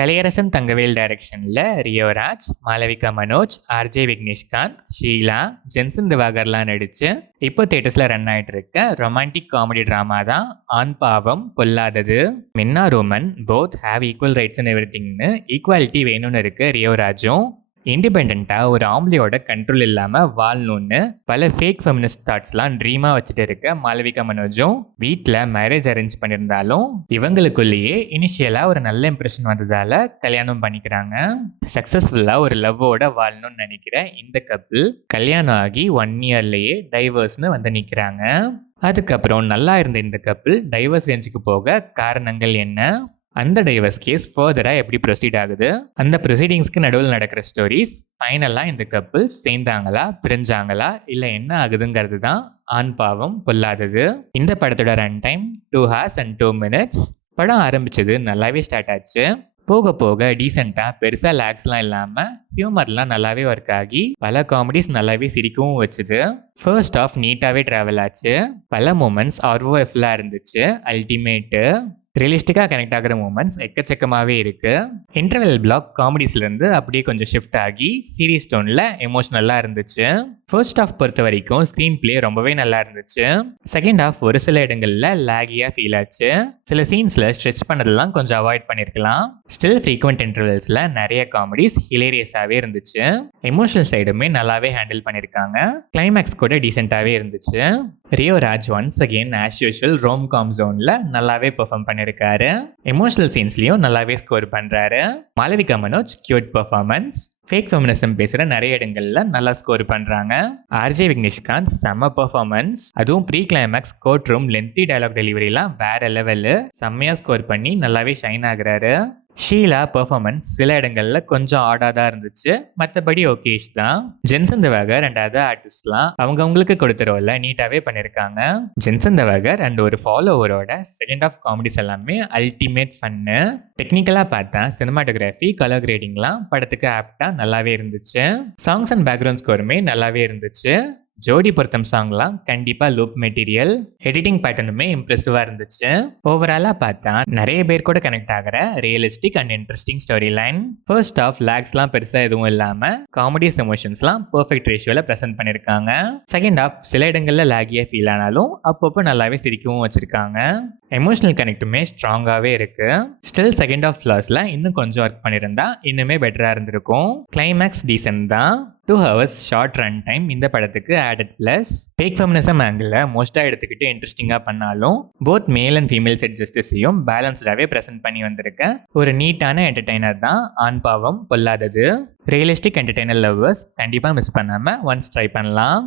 கலையரசன் தங்கவேல் டைரக்ஷனில் Rio Raj, Malavika Manoj, RJ Vigneshkanth, Sheila, Jensen திவாகர்லாம் நடிச்சு இப்போ தியேட்டர்ஸில் ரன் ஆகிட்டு இருக்க ரொமான்டிக் காமெடி ட்ராமா தான் ஆண் பாவம் பொல்லாதது. Men and women both have equal rights and எவ்ரிதிங்னு ஈக்குவாலிட்டி வேணும்னு இருக்கு ரியோராஜும். இண்டிபெண்ட்டாக ஒரு ஆம்பளையோட கண்ட்ரோல் இல்லாமல் வாழணும்னு பல ஃபேக் ஃபெமினிஸ்ட் தாட்ஸ்லாம் ட்ரீமாக வச்சுட்டு இருக்க மாளவிகா மனோஜும் வீட்டில் மேரேஜ் அரேஞ்ச் பண்ணியிருந்தாலும் இவங்களுக்குள்ளேயே இனிஷியலாக ஒரு நல்ல இம்ப்ரெஷன் வந்ததால் கல்யாணம் பண்ணிக்கிறாங்க. சக்ஸஸ்ஃபுல்லாக ஒரு லவ்வோட வாழணும்னு நினைக்கிற இந்த கப்பிள் கல்யாணம் ஆகி 1 இயர்லேயே டைவர்ஸ்னு வந்து நிற்கிறாங்க. அதுக்கப்புறம் நல்லா இருந்த இந்த கப்பிள் டைவர்ஸ் ரேஞ்சுக்கு போக காரணங்கள் என்ன, அந்த டைவர்ஸ் கேஸ் ஃபர்தராக எப்படி ப்ரொசீட் ஆகுது, அந்த ப்ரொசீடிங்ஸ்க்கு நடுவில் நடக்கிற ஸ்டோரிஸ், ஃபைனலாக இந்த கப்பிள் சேர்ந்தாங்களா பிரிஞ்சாங்களா இல்லை என்ன ஆகுதுங்கிறது தான் ஆண் பாவம் பொல்லாதது. இந்த படத்தோட run time 2 hours and 2 minutes. படம் ஆரம்பிச்சது நல்லாவே ஸ்டார்ட் ஆச்சு. போக போக டீசெண்டாக பெருசாக லேக்ஸ்லாம் இல்லாமல் ஹியூமர்லாம் நல்லாவே ஒர்க் ஆகி பல காமெடிஸ் நல்லாவே சிரிக்கவும் வச்சுது. ஃபர்ஸ்ட் ஆஃப் நீட்டாகவே ட்ராவல் ஆச்சு. பல மூமெண்ட்ஸ் ஆர்ஓஎஃப்லாம் இருந்துச்சு. அல்டிமேட்டு ரியலிஸ்டிக்காக கனெக்ட் ஆகிற மூமெண்ட்ஸ் எக்கச்சக்கமாகவே இருக்குது. இன்டர்வெல் பிளாக் காமெடிஸ்லேருந்து அப்படியே கொஞ்சம் ஷிஃப்ட் ஆகி சீரியஸ் டோனில் எமோஷ்னலாக இருந்துச்சு. ஃபர்ஸ்ட் ஆஃப் பொறுத்த வரைக்கும் ஸ்க்ரீன் பிளே ரொம்பவே நல்லா இருந்துச்சு. செகண்ட் ஆஃப் ஒரு சில இடங்களில் லேகியாக ஃபீல் ஆச்சு. சில சீன்ஸில் ஸ்ட்ரெச் பண்ணதெல்லாம் கொஞ்சம் அவாய்ட் பண்ணியிருக்கலாம். ஸ்டில் ஃப்ரீக்வெண்ட் இன்டர்வெல்ஸில் நிறைய காமெடிஸ் ஹிலேரியஸாகவே இருந்துச்சு. எமோஷனல் சைடுமே நல்லாவே ஹேண்டில் பண்ணியிருக்காங்க. கிளைமேக்ஸ் கூட டீசெண்டாகவே இருந்துச்சு. Rio Raj once again as usual Rome com ஜோனில் நல்லாவே பெர்ஃபார்ம் பண்ணியிருக்காரு. எமோஷனல் சீன்ஸ்லையும் நல்லாவே ஸ்கோர் பண்ணுறாரு. Malavika Manoj cute performance. Fake feminism பேசுகிற நிறைய இடங்களில் நல்லா ஸ்கோர் பண்ணுறாங்க. ஆர்ஜே விக்னேஷ்காந்த் செம்ம பெர்ஃபார்மன்ஸ். அதுவும் pre climax court room lengthy dialogue டெலிவரிலாம் வேற லெவலு. செம்மையாக ஸ்கோர் பண்ணி நல்லாவே ஷைன் ஆகுறாரு. ஷீலா பெர்ஃபார்மன்ஸ் சில இடங்கள்ல கொஞ்சம் ஆடாக தான் இருந்துச்சு. மற்றபடி ஓகேஷ் தான். ஜென்சன் திவாகர் அண்ட் அதர் ஆர்டிஸ்ட்லாம் அவங்களுக்கு கொடுத்த ரோலை நீட்டாகவே பண்ணியிருக்காங்க. ஜென்சன் திவாகர் அண்ட் ஒரு ஃபாலோவரோட செகண்ட் ஆஃப் காமெடிஸ் எல்லாமே அல்டிமேட் ஃபன்னு. டெக்னிக்கலாக பார்த்தா சினிமாட்டோகிராஃபி, கலர் கிரேடிங்லாம் படத்துக்கு ஆப்டாக நல்லாவே இருந்துச்சு. சாங்ஸ் அண்ட் பேக்ரவுண்ட் ஸ்கோருமே நல்லாவே இருந்துச்சு. ஜோடி பொருத்தம் சாங்லாம் கண்டிப்பாக லூப் மெட்டீரியல். எடிட்டிங் பேட்டர்னுமே இம்ப்ரெசிவாக இருந்துச்சு. ஓவராலாக பார்த்தா நிறைய பேர் கூட கனெக்ட் ஆகிற realistic and interesting story line. First half லேக்ஸ்லாம் பெருசாக எதுவும் இல்லாமல் காமெடிஸ் எமோஷன்ஸ்லாம் பர்ஃபெக்ட் ரேஷியோவில் ப்ரெசென்ட் பண்ணியிருக்காங்க. செகண்ட் ஆஃப் சில இடங்களில் லேகியாக ஃபீல் ஆனாலும் அப்பப்போ நல்லாவே சிரிக்கவும் வச்சுருக்காங்க. எமோஷனல் கனெக்ட்டுமே ஸ்ட்ராங்காகவே இருக்குது. ஸ்டில் செகண்ட் ஆஃப் ஃப்ளாஸில் இன்னும் கொஞ்சம் ஒர்க் பண்ணியிருந்தா இன்னுமே பெட்டராக இருந்திருக்கும். கிளைமேக்ஸ் டீசென்ட் தான். 2 hours ஷார்ட் ரன் டைம் இந்த படத்துக்கு ஆடட் ப்ளஸ். ஃபேக் ஃபெமினிசம் ஆங்கிளில் மோஸ்ட்டாக எடுத்துக்கிட்டு இன்ட்ரெஸ்டிங்காக பண்ணாலும் both male and female side ஜஸ்டிஸையும் பேலன்ஸ்டாகவே ப்ரெசென்ட் பண்ணி வந்திருக்க ஒரு நீட்டான என்டர்டெய்னர் தான் ஆண் பாவம் பொல்லாதது. ரியலிஸ்டிக் என்டர்டெய்னர் லவ்வர்ஸ் கண்டிப்பாக மிஸ் பண்ணாமல் ஒன்ஸ் ட்ரை பண்ணலாம்.